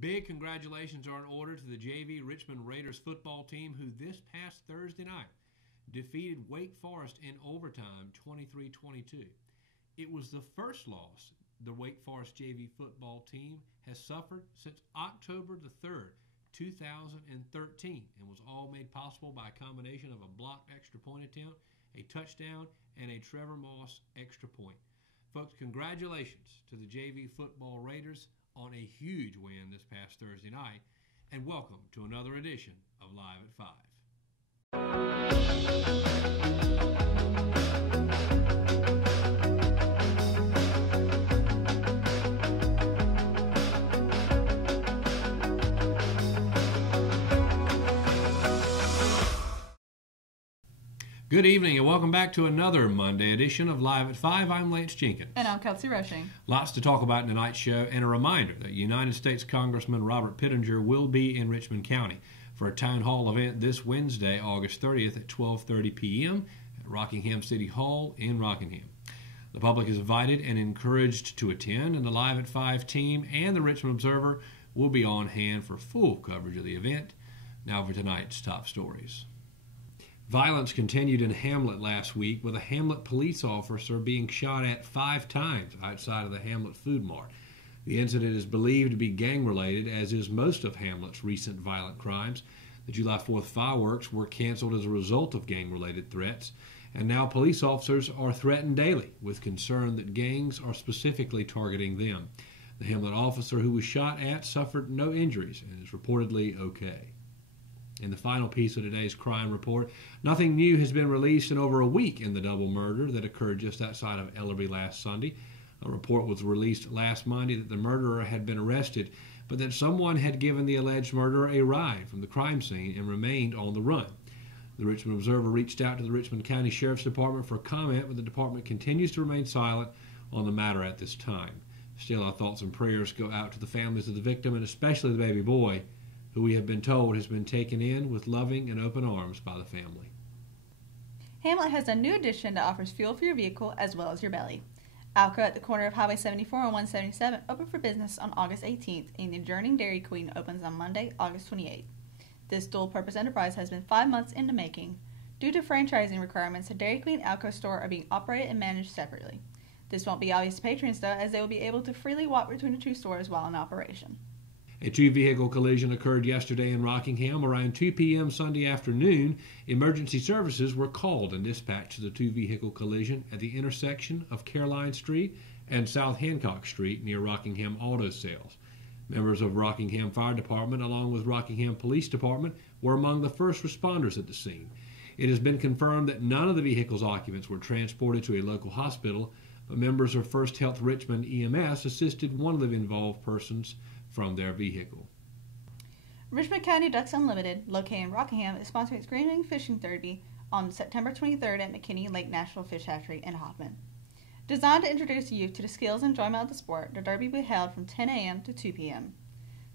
Big congratulations are in order to the JV Richmond Raiders football team who this past Thursday night defeated Wake Forest in overtime 23-22. It was the first loss the Wake Forest JV football team has suffered since October the 3rd, 2013, and was all made possible by a combination of a blocked extra point attempt, a touchdown, and a Trevor Moss extra point. Folks, congratulations to the JV football Raiders on a huge win this past Thursday night, and welcome to another edition of Live at 5. Good evening and welcome back to another Monday edition of Live at 5. I'm Lance Jenkins. And I'm Kelsey Rushing. Lots to talk about in tonight's show, and a reminder that United States Congressman Robert Pittenger will be in Richmond County for a town hall event this Wednesday, August 30th at 12:30 p.m. at Rockingham City Hall in Rockingham. The public is invited and encouraged to attend, and the Live at 5 team and the Richmond Observer will be on hand for full coverage of the event. Now for tonight's top stories. Violence continued in Hamlet last week with a Hamlet police officer being shot at 5 times outside of the Hamlet Food Mart. The incident is believed to be gang-related, as is most of Hamlet's recent violent crimes. The July 4th fireworks were canceled as a result of gang-related threats, and now police officers are threatened daily with concern that gangs are specifically targeting them. The Hamlet officer who was shot at suffered no injuries and is reportedly okay. In the final piece of today's crime report, nothing new has been released in over a week in the double murder that occurred just outside of Ellerby last Sunday. A report was released last Monday that the murderer had been arrested, but that someone had given the alleged murderer a ride from the crime scene and remained on the run. The Richmond Observer reached out to the Richmond County Sheriff's Department for comment, but the department continues to remain silent on the matter at this time. Still, our thoughts and prayers go out to the families of the victim, and especially the baby boy, who we have been told has been taken in with loving and open arms by the family. Hamlet has a new addition that offers fuel for your vehicle as well as your belly. Alco at the corner of Highway 74 and 177 opened for business on August 18th, and the adjourning Dairy Queen opens on Monday, August 28th. This dual-purpose enterprise has been 5 months in the making. Due to franchising requirements, the Dairy Queen Alco store are being operated and managed separately. This won't be obvious to patrons, though, as they will be able to freely walk between the two stores while in operation. A 2-vehicle collision occurred yesterday in Rockingham. Around 2 p.m. Sunday afternoon, emergency services were called and dispatched to the 2-vehicle collision at the intersection of Caroline Street and South Hancock Street near Rockingham Auto Sales. Members of Rockingham Fire Department along with Rockingham Police Department were among the first responders at the scene. It has been confirmed that none of the vehicle's occupants were transported to a local hospital, but members of First Health Richmond EMS assisted one of the involved persons from their vehicle. Richmond County Ducks Unlimited, located in Rockingham, is sponsoring Screaming Fishing Derby on September 23rd at McKinney Lake National Fish Hatchery in Hoffman. Designed to introduce youth to the skills and enjoyment of the sport, the derby will be held from 10 a.m. to 2 p.m.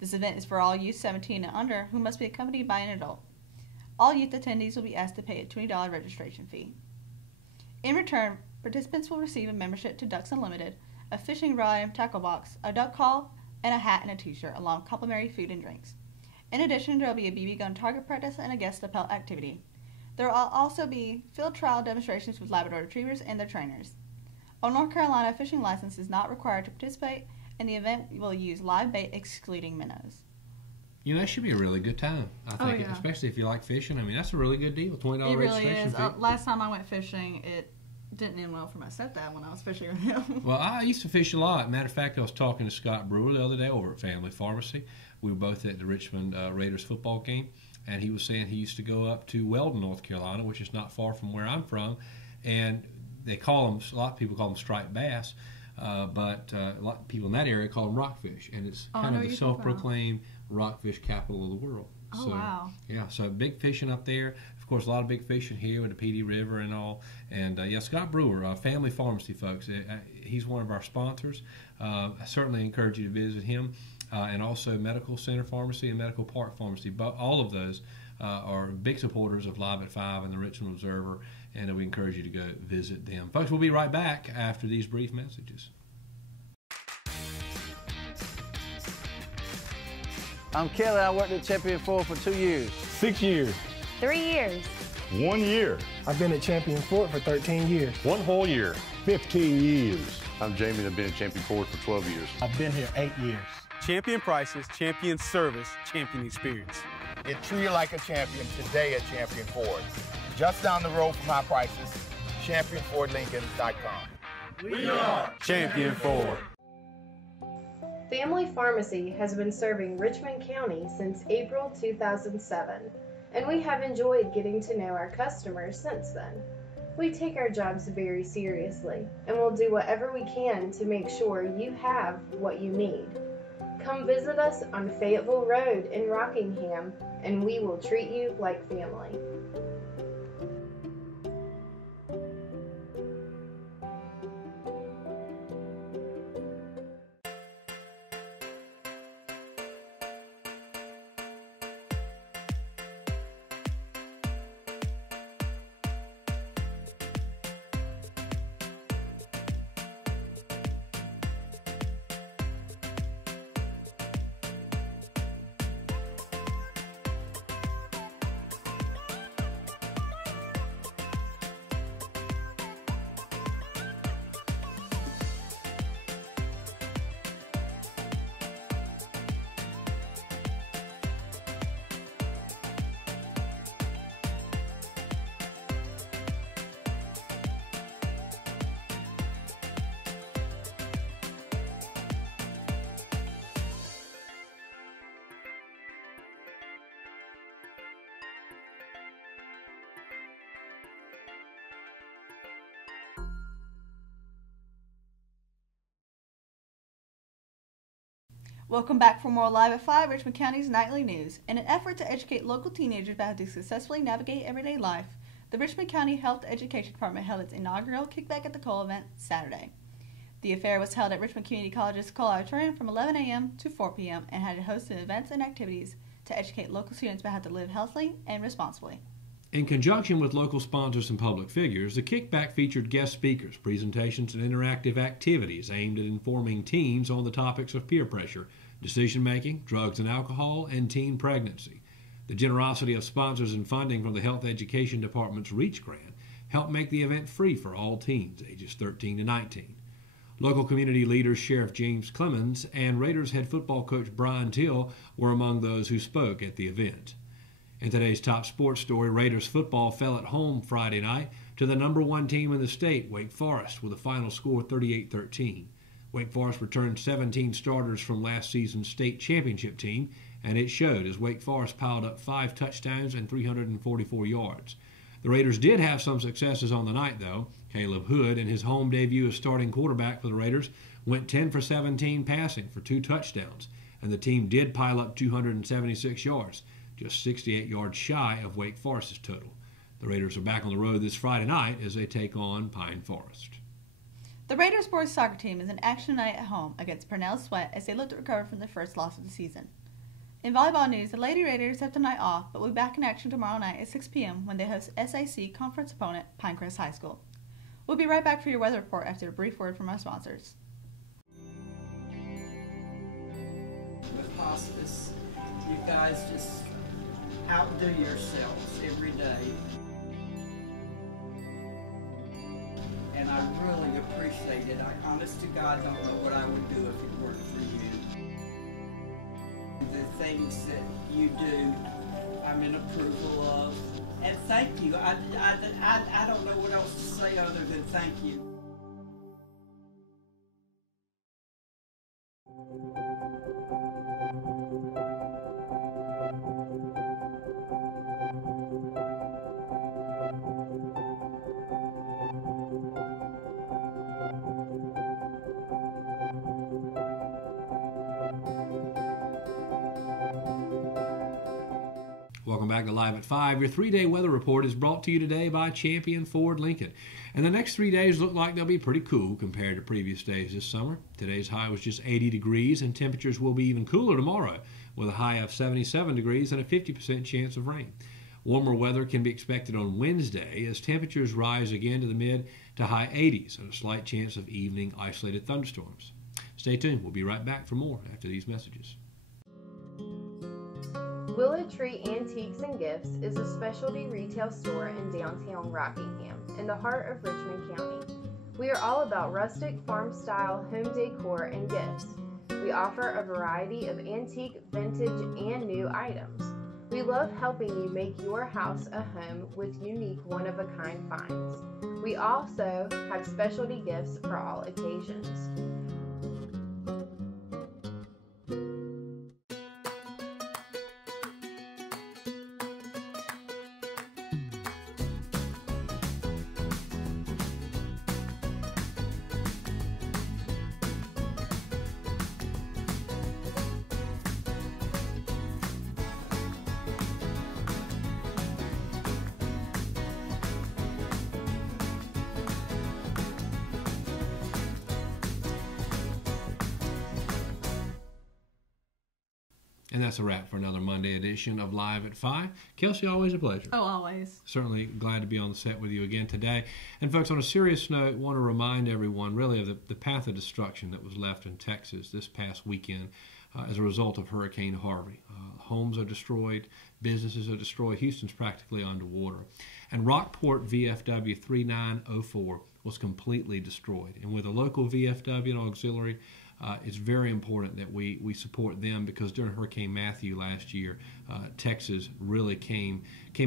This event is for all youth 17 and under who must be accompanied by an adult. All youth attendees will be asked to pay a $20 registration fee. In return, participants will receive a membership to Ducks Unlimited, a fishing rod and tackle box, a duck call, and a hat and a t-shirt, along with complimentary food and drinks. In addition, there will be a BB gun target practice and a guest lapel activity. There will also be field trial demonstrations with Labrador retrievers and their trainers. A North Carolina fishing license is not required to participate, and the event will use live bait excluding minnows. You know, that should be a really good time, I think, especially if you like fishing. I mean, that's a really good deal, $20 registration fee. Last time I went fishing, it didn't end well for my stepdad when I was fishing with him. Well, I used to fish a lot. Matter of fact, I was talking to Scott Brewer the other day over at Family Pharmacy. We were both at the Richmond Raiders football game, and he was saying he used to go up to Weldon, North Carolina, which is not far from where I'm from, and they call them, a lot of people call them striped bass, but a lot of people in that area call them rockfish, and it's kind of the self-proclaimed rockfish capital of the world. Oh, wow. Yeah, so big fishing up there. Of course, a lot of big fishing here with the PD River and all. And, Scott Brewer, Family Pharmacy, folks, he's one of our sponsors. I certainly encourage you to visit him. And also Medical Center Pharmacy and Medical Park Pharmacy. But all of those are big supporters of Live at 5 and the Richmond Observer, and we encourage you to go visit them. Folks, we'll be right back after these brief messages. I'm Kelly. I worked at Champion Ford for 2 years. 6 years. 3 years. 1 year. I've been at Champion Ford for 13 years. 1 whole year. 15 years. I'm Jamie and I've been at Champion Ford for 12 years. I've been here 8 years. Champion prices, champion service, champion experience. Get treated like a champion today at Champion Ford. Just down the road from our prices, championfordlincoln.com. We are Champion Ford. Family Pharmacy has been serving Richmond County since April 2007, and we have enjoyed getting to know our customers since then. We take our jobs very seriously, and will do whatever we can to make sure you have what you need. Come visit us on Fayetteville Road in Rockingham, and we will treat you like family. Welcome back for more Live at 5, Richmond County's nightly news. In an effort to educate local teenagers about how to successfully navigate everyday life, the Richmond County Health Education Department held its inaugural Kickback at the Cole event Saturday. The affair was held at Richmond Community College's Cole Auditorium from 11 a.m. to 4 p.m. and had hosted events and activities to educate local students about how to live healthily and responsibly. In conjunction with local sponsors and public figures, the Kickback featured guest speakers, presentations, and interactive activities aimed at informing teens on the topics of peer pressure, decision-making, drugs and alcohol, and teen pregnancy. The generosity of sponsors and funding from the Health Education Department's REACH grant helped make the event free for all teens ages 13 to 19. Local community leaders Sheriff James Clemens and Raiders head football coach Brian Till were among those who spoke at the event. In today's top sports story, Raiders football fell at home Friday night to the number 1 team in the state, Wake Forest, with a final score 38-13. Wake Forest returned 17 starters from last season's state championship team, and it showed as Wake Forest piled up 5 touchdowns and 344 yards. The Raiders did have some successes on the night, though. Caleb Hood, in his home debut as starting quarterback for the Raiders, went 10 for 17 passing for 2 touchdowns, and the team did pile up 276 yards, just 68 yards shy of Wake Forest's total. The Raiders are back on the road this Friday night as they take on Pine Forest. The Raiders boys soccer team is in action tonight at home against Purnell Sweat as they look to recover from their first loss of the season. In volleyball news, the Lady Raiders have tonight off, but will be back in action tomorrow night at 6 p.m. when they host SAC conference opponent Pinecrest High School. We'll be right back for your weather report after a brief word from our sponsors. With hospice, you guys just outdo yourselves every day. And I really appreciate it. I honest to God don't know what I would do if it weren't for you. The things that you do, I'm in approval of. And thank you. I don't know what else to say other than thank you. Welcome back to Live at 5. Your 3-day weather report is brought to you today by Champion Ford Lincoln. And the next 3 days look like they'll be pretty cool compared to previous days this summer. Today's high was just 80 degrees, and temperatures will be even cooler tomorrow with a high of 77 degrees and a 50% chance of rain. Warmer weather can be expected on Wednesday as temperatures rise again to the mid to high 80s and a slight chance of evening isolated thunderstorms. Stay tuned. We'll be right back for more after these messages. Willow Tree Antiques and Gifts is a specialty retail store in downtown Rockingham, in the heart of Richmond County. We are all about rustic, farm-style home decor and gifts. We offer a variety of antique, vintage, and new items. We love helping you make your house a home with unique, one-of-a-kind finds. We also have specialty gifts for all occasions. And that's a wrap for another Monday edition of Live at 5. Kelsey, always a pleasure. Oh, always. Certainly glad to be on the set with you again today. And folks, on a serious note, want to remind everyone really of the path of destruction that was left in Texas this past weekend as a result of Hurricane Harvey. Homes are destroyed, businesses are destroyed, Houston's practically underwater. And Rockport VFW 3904 was completely destroyed. And with a local VFW and auxiliary, it's very important that we support them, because during Hurricane Matthew last year, Texas really came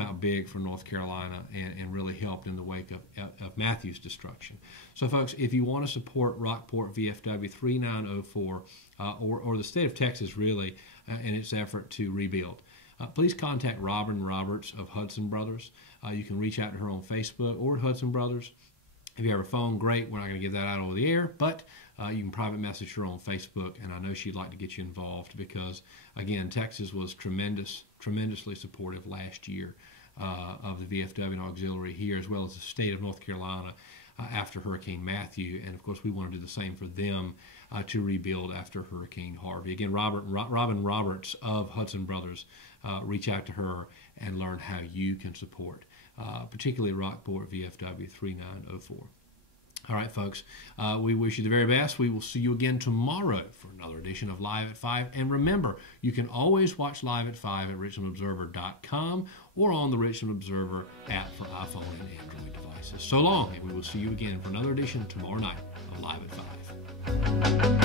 out big for North Carolina and really helped in the wake of Matthew's destruction. So folks, if you want to support Rockport VFW 3904 or the state of Texas really in its effort to rebuild, please contact Robin Roberts of Hudson Brothers. You can reach out to her on Facebook or Hudson Brothers. If you have a phone, great. We're not going to give that out over the air, but you can private message her on Facebook, and I know she'd like to get you involved because, again, Texas was tremendously supportive last year of the VFW and auxiliary here, as well as the state of North Carolina after Hurricane Matthew, and of course we want to do the same for them to rebuild after Hurricane Harvey. Again, Robin Roberts of Hudson Brothers, reach out to her and learn how you can support, particularly Rockport VFW 3904. All right, folks, we wish you the very best. We will see you again tomorrow for another edition of Live at 5. And remember, you can always watch Live at 5 at richmondobserver.com or on the Richmond Observer app for iPhone and Android devices. So long, and we will see you again for another edition tomorrow night of Live at 5.